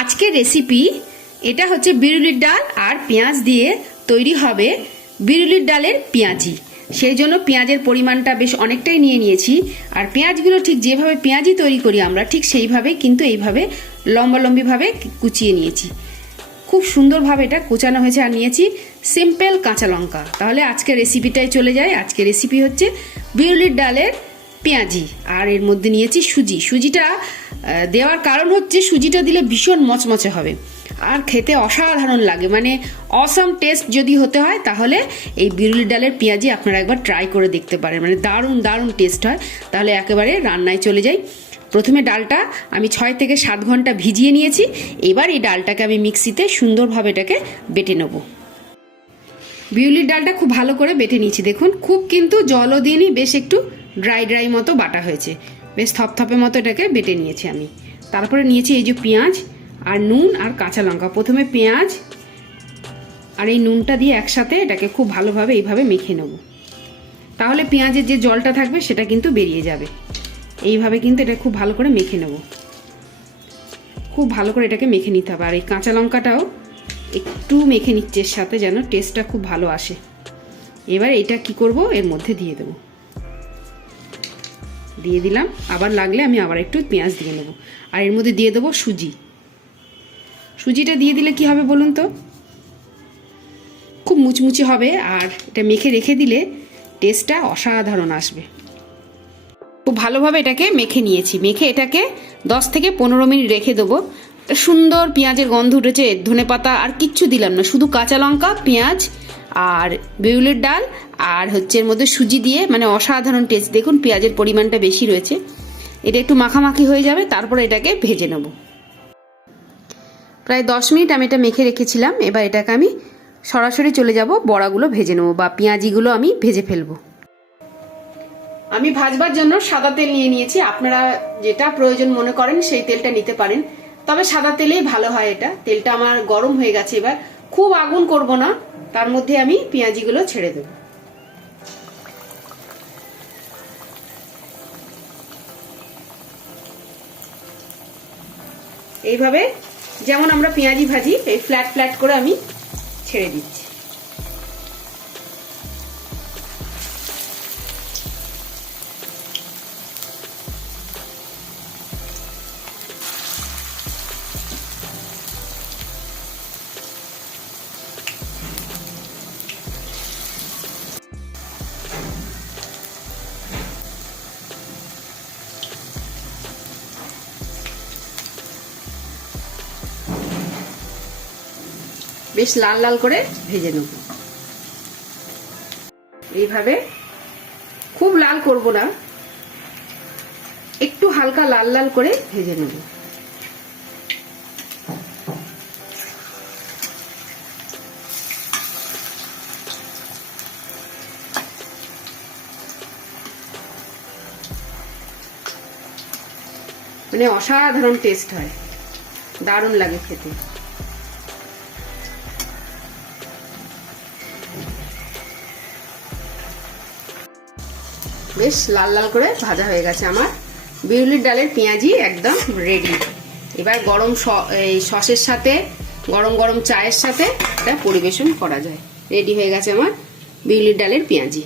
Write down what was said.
আজকের রেসিপি এটা হচ্ছে বিউলির ডাল আর পেঁয়াজ দিয়ে তৈরি হবে বিউলির ডালের পেঁয়াজি। সেই জন্য পেঁয়াজের পরিমাণটা বেশ অনেকটাই নিয়ে নিয়েছি। আর পেঁয়াজগুলো ঠিক যেভাবে পেঁয়াজি তৈরি করি আমরা ঠিক সেইভাবে কিন্তু এইভাবে লম্বালম্বিভাবে কুচিয়ে নিয়েছি। খুব সুন্দরভাবে এটা কুচানো হয়েছে। আর নিয়েছি সিম্পল কাঁচা লঙ্কা। তাহলে আজকের রেসিপিটাই চলে যায়। আজকের রেসিপি হচ্ছে বিউলির ডালের পেঁয়াজি। আর এর মধ্যে নিয়েছি সুজি। সুজিটা দেওয়ার কারণ হচ্ছে সুজিটা দিলে ভীষণ মচমচে হবে আর খেতে অসাধারণ লাগে, মানে অসাম টেস্ট যদি হতে হয় তাহলে এই বিউলির ডালের পেঁয়াজি আপনারা একবার ট্রাই করে দেখতে পারেন, মানে দারুণ দারুণ টেস্ট হয়। তাহলে একেবারে রান্নায় চলে যাই। প্রথমে ডালটা আমি 6 থেকে 7 ঘন্টা ভিজিয়ে নিয়েছি। এবার এই ডালটাকে আমি মিক্সিতে সুন্দরভাবে এটাকে বেটে নেব। বিউলির ডালটা খুব ভালো করে বেটে নিয়েছি। দেখুন খুব কিন্তু জলও দিইনি, বেশ একটু ড্রাই ড্রাই মতো বাটা হয়েছে, বেশ থপথপে মতো এটাকে বেটে নিয়েছি আমি। তারপরে নিয়েছি এই যে পেঁয়াজ আর নুন আর কাঁচা লঙ্কা। প্রথমে পেঁয়াজ আর এই নুনটা দিয়ে একসাথে এটাকে খুব ভালোভাবে এইভাবে মেখে নেব। তাহলে পেঁয়াজের যে জলটা থাকবে সেটা কিন্তু বেরিয়ে যাবে। এইভাবে কিন্তু এটা খুব ভালো করে মেখে নেব। খুব ভালো করে এটাকে মেখে নিতে হবে। আর এই কাঁচা লঙ্কাটাও একটু মেখে নিচ্ছে এর সাথে, যেন টেস্টটা খুব ভালো আসে। এবার এটা কি করব, এর মধ্যে দিয়ে দেবো। দিয়ে দিলাম। আবার লাগলে আমি আবার একটু পেঁয়াজ দিয়ে নেব। আর এর মধ্যে দিয়ে দেবো সুজি। সুজিটা দিয়ে দিলে কি হবে বলুন তো, খুব মুচমুচে হবে। আর এটা মেখে রেখে দিলে টেস্টটা অসাধারণ আসবে। খুব ভালোভাবে এটাকে মেখে নিয়েছি। মেখে এটাকে 10 থেকে 15 মিনিট রেখে দেবো। সুন্দর পেঁয়াজের গন্ধ উঠেছে। ধনেপাতা আর কিচ্ছু দিলাম না, শুধু কাঁচা লঙ্কা, পেঁয়াজ আর বিউলির ডাল আর হচ্ছে এর মধ্যে সুজি দিয়ে, মানে অসাধারণ টেস্ট। দেখুন পেঁয়াজের পরিমাণটা বেশি রয়েছে। এটা একটু মাখামাখি হয়ে যাবে, তারপরে এটাকে ভেজে নেব। প্রায় 10 মিনিট আমি এটা মেখে রেখেছিলাম। এবার এটাকে আমি সরাসরি চলে যাব বড়াগুলো ভেজে নেবো, বা পেঁয়াজিগুলো আমি ভেজে ফেলবো। আমি ভাজবার জন্য সাদা তেল নিয়ে নিয়েছি। আপনারা যেটা প্রয়োজন মনে করেন সেই তেলটা নিতে পারেন, তবে সাদা তেলেই ভালো হয়। এটা তেলটা আমার গরম হয়ে গেছে। এবার খুব আগুন করব না, তার মধ্যে আমি পেঁয়াজিগুলো ছেড়ে দেব। এইভাবে যেমন আমরা পেঁয়াজি ভাজি, এই ফ্ল্যাট ফ্ল্যাট করে আমি ছেড়ে দিচ্ছি। বেশ লাল লাল করে ভেজে নেব। এইভাবে খুব লাল করব না, একটু হালকা লাল লাল করে ভেজে নেব। মানে অসাধারণ টেস্ট হয়, দারুণ লাগে খেতে। বেশ লাল লাল করে ভাজা হয়ে গেছে আমার বিউলির ডালের পেঁয়াজি, একদম রেডি। এবার গরম সসের সাথে, গরম গরম চায়ের সাথে এটা পরিবেশন করা যায়। রেডি হয়ে গেছে আমার বিউলির ডালের পেঁয়াজি।